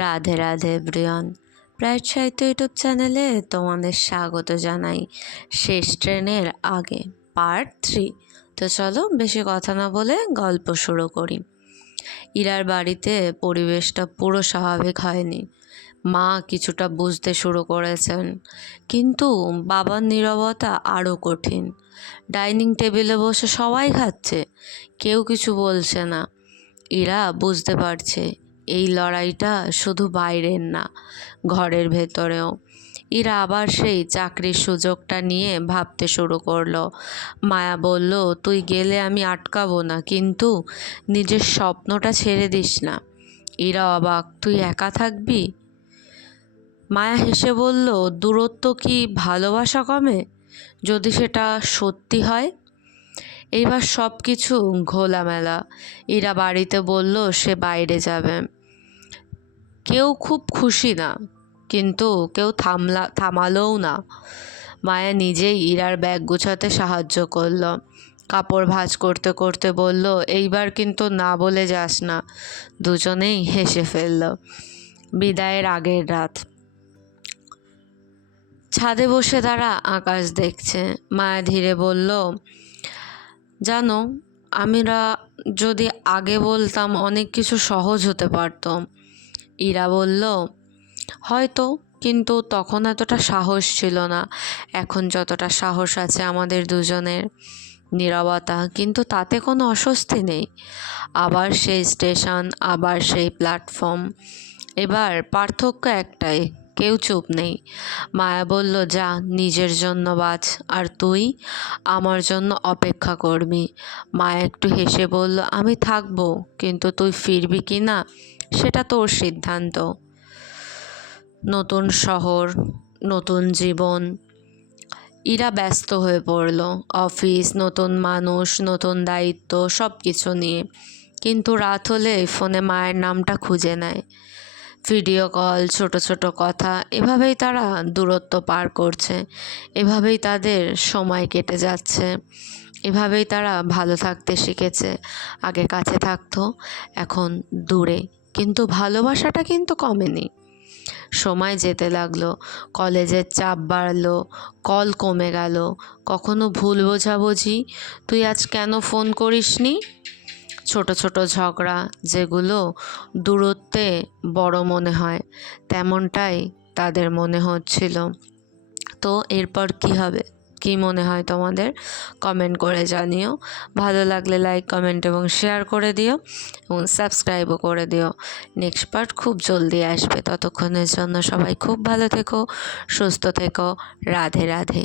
Radhe Radhe everyone, bright সাহিত্য YouTube চ্যানেলে তোমাদের স্বাগত জানাই। শেষ ট্রেনের আগে পার্ট 3। তো চলো বেশি কথা না বলে গল্প শুরু করি। ইরার বাড়িতে পরিবেশটা পুরো স্বাভাবিক হয়নি। মা কিছুটা বুঝতে শুরু করেছেন, কিন্তু বাবার নীরবতা আরও কঠিন। ডাইনিং টেবিলে বসে সবাই খাচ্ছে, কেউ কিছু বলছে না। ইরা বুঝতে পারছে এই লড়াইটা শুধু বাইরের না, ঘরের ভেতরেও। ইরা আবার সেই চাকরির সুযোগটা নিয়ে ভাবতে শুরু করলো। মায়া বলল, তুই গেলে আমি আটকাবো না, কিন্তু নিজের স্বপ্নটা ছেড়ে দিস না। ইরা অবাক, তুই একা থাকবি? মায়া হেসে বলল, দূরত্ব কি ভালোবাসা কমে? যদি সেটা সত্যি হয়। এইবার সব কিছু ঘোলামেলা। ইরা বাড়িতে বলল সে বাইরে যাবে। কেউ খুব খুশি না, কিন্তু কেউ থামালোও না। মায়া নিজেই ইরার ব্যাগ গুছাতে সাহায্য করলো। কাপড় ভাঁজ করতে করতে বলল, এইবার কিন্তু না বলে যাস না। দুজনেই হেসে ফেলল। বিদায়ের আগের রাত। ছাদে বসে তারা আকাশ দেখছে। মায়া ধীরে বলল, জানো, আমরা যদি আগে বলতাম অনেক কিছু সহজ হতে পারত। ইরা বলল, হয়তো, কিন্তু তখন এতটা সাহস ছিল না। এখন যতটা সাহস আছে আমাদের দুজনের। নীরবতা, কিন্তু তাতে কোনো অস্বস্তি নেই। আবার সেই স্টেশন, আবার সেই প্ল্যাটফর্ম। এবার পার্থক্য একটাই, কেউ চুপ নেই। মায়া বলল, যা, নিজের জন্য বাঁচ, আর তুই আমার জন্য অপেক্ষা করবি। মায়া একটু হেসে বলল, আমি থাকবো, কিন্তু তুই ফিরবি কি না সেটা তোর সিদ্ধান্ত। নতুন শহর, নতুন জীবন। ইরা ব্যস্ত হয়ে পড়ল। অফিস, নতুন মানুষ, নতুন দায়িত্ব, সব কিছু নিয়ে। কিন্তু রাত হলে ফোনে মায়ের নামটা খুঁজে নেয়। ভিডিও কল, ছোট ছোট কথা, এভাবেই তারা দূরত্ব পার করছে। এভাবেই তাদের সময় কেটে যাচ্ছে। এভাবেই তারা ভালো থাকতে শিখেছে। আগে কাছে থাকতো, এখন দূরে, কিন্তু ভালোবাসাটা কিন্তু কমেনি। সময় যেতে লাগলো, কলেজের চাপ বাড়লো, কল কমে গেল। কখনো ভুল বোঝাবুঝি, তুই আজ কেন ফোন করিসনি? ছোট ছোট ঝগড়া, যেগুলো দূরত্বে বড় মনে হয়, তেমনটাই তাদের মনে হচ্ছিল। তো এরপর কি হবে, কি মনে হয় তোমাদের? কমেন্ট করে জানিও। ভালো লাগলে লাইক, কমেন্ট এবং শেয়ার করে দিও, এবং সাবস্ক্রাইবও করে দিও। নেক্সট পার্ট খুব জলদি আসবে। ততক্ষণের জন্য সবাই খুব ভালো থেকো, সুস্থ থেকো। রাধে রাধে।